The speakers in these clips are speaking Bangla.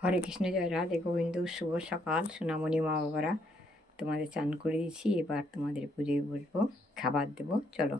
হরে কৃষ্ণ, জয় রাধে গোবিন্দ। শুভ সকাল সোনামণি মা বাবারা, তোমাদের চান করে দিয়েছি। এবার তোমাদের পুজোয় বসবো, খাবার দেবো, চলো।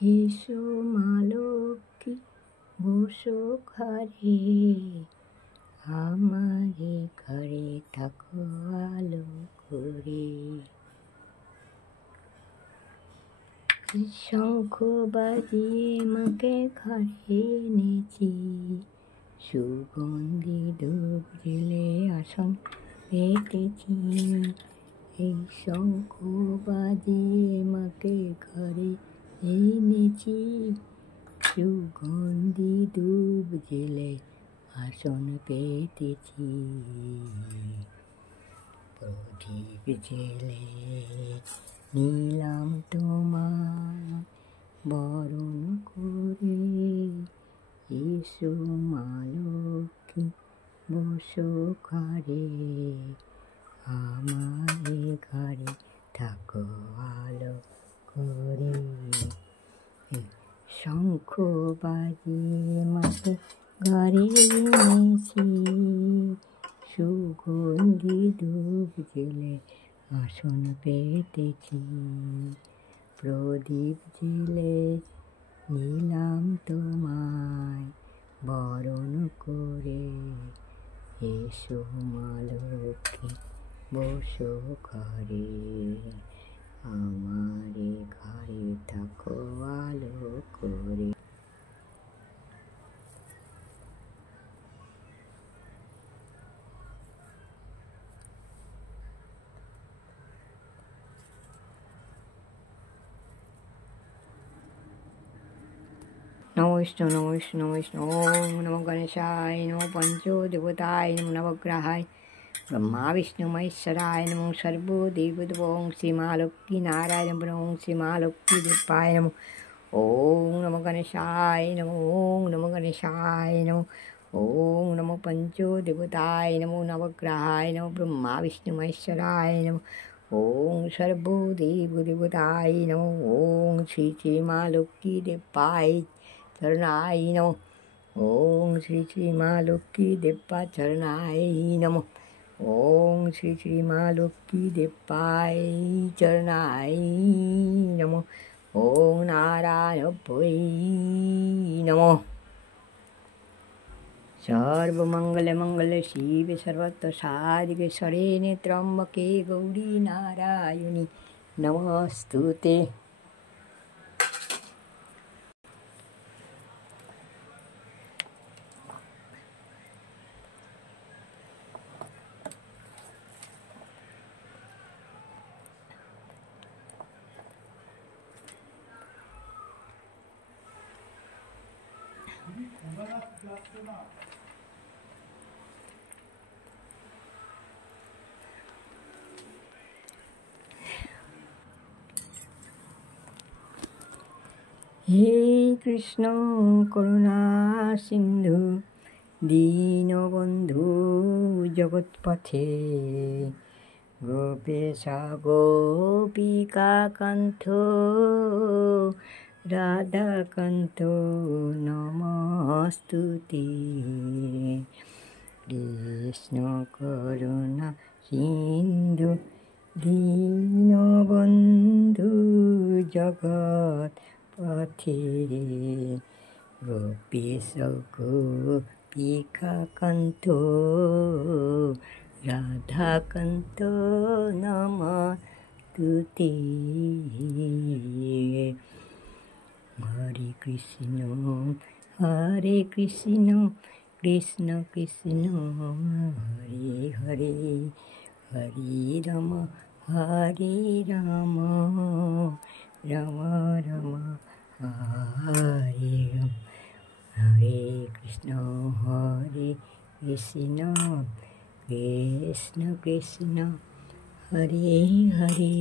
এসো মা লক্ষ্মী, বসো ঘরে, আমারে ঘরে থাকো আলো করে। শঙ্খ বাজিয়ে মাকে ঘরে এনেছি, সুগন্ধি ধূপ জেলে আসন পেতেছি। এই শঙ্খ বাজিয়ে মাকে ঘরে এনেছি, সুগন্ধি ধূপ জেলে আসন পেতেছি। প্রদীপ জেলে নিলাম তোমার বরণ করে। এসো মা লক্ষ্মী, বসো ঘরে, আমারে ঘরে থাকো আলো করে। শঙ্খ বাজিয়ে মাকে ঘরে এনেছি, সুগন্ধি ধূপ জেলে আসন পেতেছি। প্রদীপ জেলে নিলাম তোমায় বরণ করে। এসো মা লক্ষ্মী, বসো ঘরে, আমারে ঘরে থাকো আলো করে। নমো বিষ্ণু, নমো বিষ্ণু, নমো বিষ্ণু। ওম নমো গণেশায়, নমো পঞ্চদেবতায়, নমো নবগ্রহায়, ব্রহ্মা বিষ্ণু মহেশ্বরায় নমো। সর্বদেবদেবো শ্রী মা লক্ষ্মী নারায়ণ ব্রহ্ম শ্রী মা লক্ষ্মী দেবায় নমো। ওম নমো গণেশায় নমো, ওম নমো গণেশায় নমো। ওম নমো পঞ্চদেবতায় নমো, নবগ্রহায় নমো, ব্রহ্মা বিষ্ণু মহেশ্বরায় নমো। ওম সর্বদেবদেবতায় নমো। ওম শ্রী শ্রী মা লক্ষ্মী দেবায় চরণায় নমো। ওম শ্রী শ্রী মা লক্ষ্মী দেবা চরণায় নমো। ओम श्री श्री माँ लक्ष्मी देवाय चरणाय नमो। ओम नारायण भै नमो। सर्वमंगल मंगल शिव सर्वत्र साधिके शरण्ये त्र्यंबके गौरी नारायणी नमस्तुते। हे कृष्ण करुणा सिंधु दीनबंधु जगत्पथे गोपेश गोपिका कांत राधाकांत नमस्तुते। कृष्ण करुणा सिंधु दीनबंधु जगत पथे गोपेश गोपिका कांत राधाकांत नमस्तुते। हरे कृष्ण कृष्ण कृष्ण हरे हरे हरे राम राम राम हरे राम। हरे कृष्ण कृष्ण कृष्ण हरे हरे।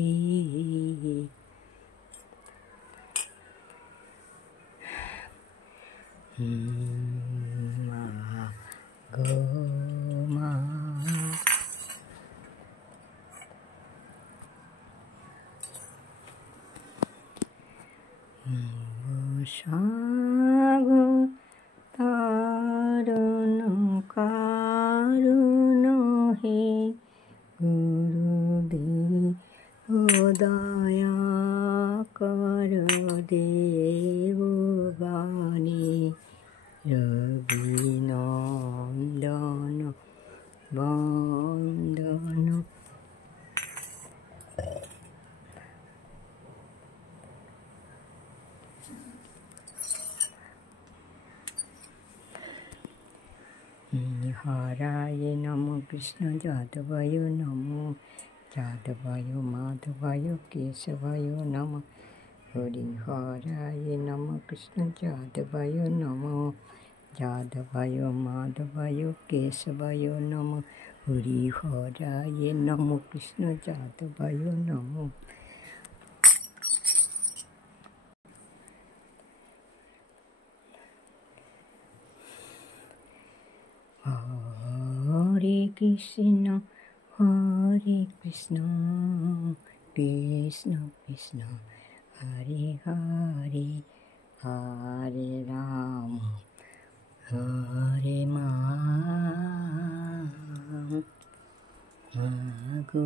गो सागर तारण कारुण हे गुरुदेव दया कर देव गाने रविनंदन वंदन। हराय नमो कृष्ण जादवाय नमो जादवाय माधवाय केशवाय नमः। हरिहराय नमो कृष्ण जादवाय नमो जादवाय माधवाय केशवाय नमः। हरिहराय नमो कृष्ण जादवाय नमो। हरे कृष्ण कृष्ण कृष्ण हरे हरे हरे राम गो।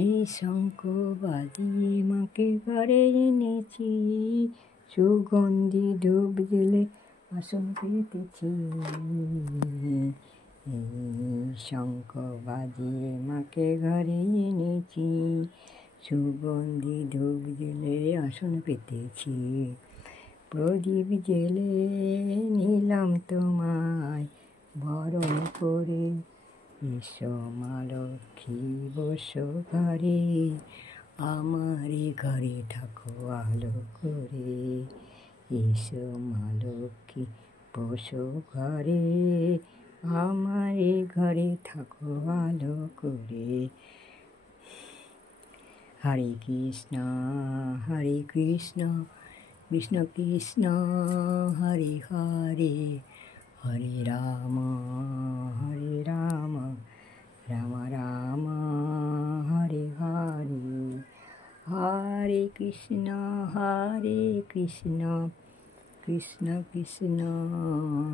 এই শঙ্খ বাজিয়ে মাকে ঘরে এনেছি, সুগন্ধি ধূপ জেলে আসন পেতেছি। এই শঙ্খ বাজিয়ে মাকে ঘরে এনেছি, সুগন্ধি ধূপ জেলে আসন পেতেছি। প্রদীপ জেলে নিলাম তোমায় বরণ করে, এসো মা লক্ষ্মী বসো ঘরে, আমারে ঘরে থাকো আলো করে। এসো মা লক্ষ্মী বসো ঘরে, আমারে ঘরে থাকো আলো করে। হরে কৃষ্ণ কৃষ্ণ কৃষ্ণ হরে হরে হরে রাম রাম রাম হরে হরে। হরে কৃষ্ণ কৃষ্ণ কৃষ্ণ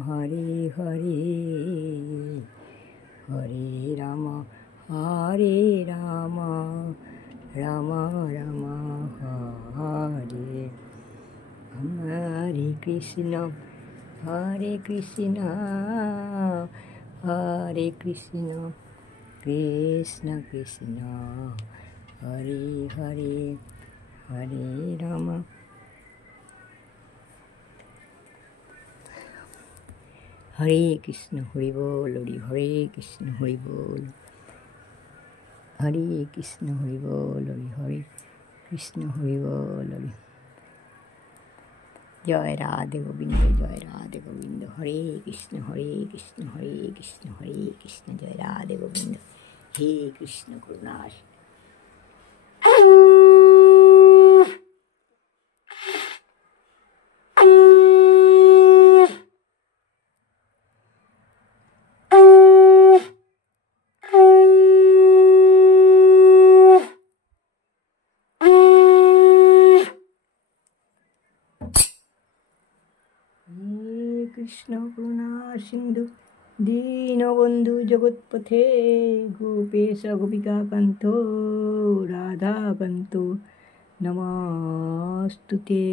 হরে হরে হরে রাম হরে রাম রাম রাম হরে হরে কৃষ্ণ কৃষ্ণ কৃষ্ণ কৃষ্ণ হরে হরে হরে রাম হরে কৃষ্ণ হরি বল হরে কৃষ্ণ হরি বল হরে কৃষ্ণ হরি বল হরে কৃষ্ণ হরি বল জয় রাধে গোবিন্দ হরে কৃষ্ণ হরে কৃষ্ণ হরে কৃষ্ণ হরে কৃষ্ণ জয় রাধে গোবিন্দ হে কৃষ্ণ করুণা কৃষ্ণ করুণা সিন্ধু দীনবন্ধু জগৎপথে গোপেশ গোপিকা কান্ত রাধাকান্ত নমস্তুতে।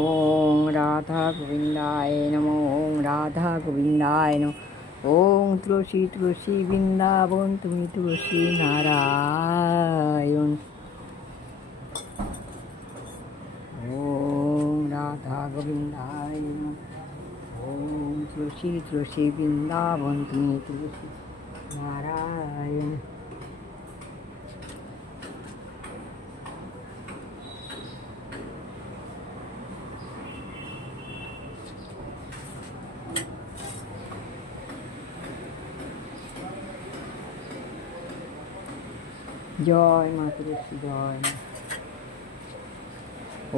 ওং রাধা গোবিন্দায় নমো ওং রাধা গোবিন্দায় নমো ওং তুলসী তুলসী বৃন্দাবন তুমি তুলসী নারায়ণ ওং রাধা গোবিন্দায় নমো ওং তুলসী তুলসী বৃন্দাবন তুমি তুলসী নারায়ণ জয় মা তুলসী জয় মা।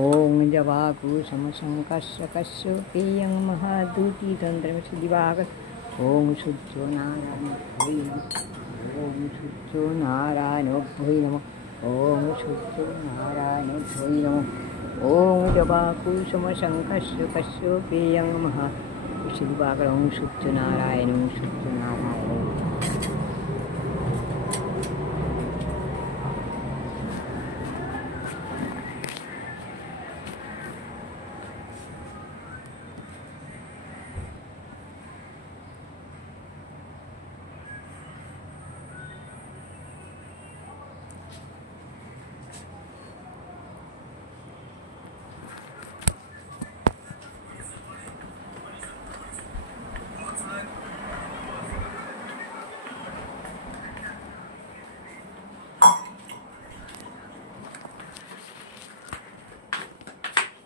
ওং জবাকুসুম সংকর্ষ কস্য পেয়ং মহাদূতি তন্ত্রমসি দিবাকর ওং সূর্য নারায়ণ ভৈ নমঃ ওং সূর্য নারায়ণ ভৈ নমঃ ওং সূর্য নারায়ণ ভৈ নমঃ ওং জবাকুসুম সংকর্ষ কস্য পেয়ং মহাদূতি দিবাকর ওং সূর্য নারায়ণ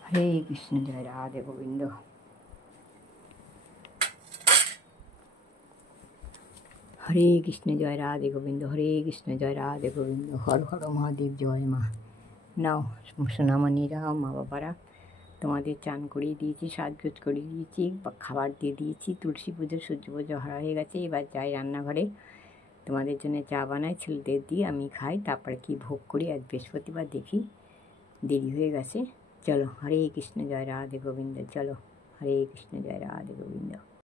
হরে কৃষ্ণ জয় রাধে গোবিন্দ হরে কৃষ্ণ জয় রাধে গোবিন্দ হরে কৃষ্ণ জয় রাধে গোবিন্দ হর হর মহাদেব জয় মা। নাও সোনামণিরা মা বাবারা তোমাদের চান করিয়ে দিয়েছি সাজগোজ করিয়ে দিয়েছি খাবার দিয়ে দিয়েছি তুলসী পুজো সূর্য পুজো হয়ে গেছে এবার যাই রান্নাঘরে তোমাদের জন্য চা বানাই ছেলেদের দিয়ে আমি খাই তারপরে কি ভোগ করি আজ বৃহস্পতিবার দেখি দেরি হয়ে গেছে। চলো হরে কৃষ্ণ জয় রাধে গোবিন্দ চলো হরে কৃষ্ণ জয় রাধে গোবিন্দ।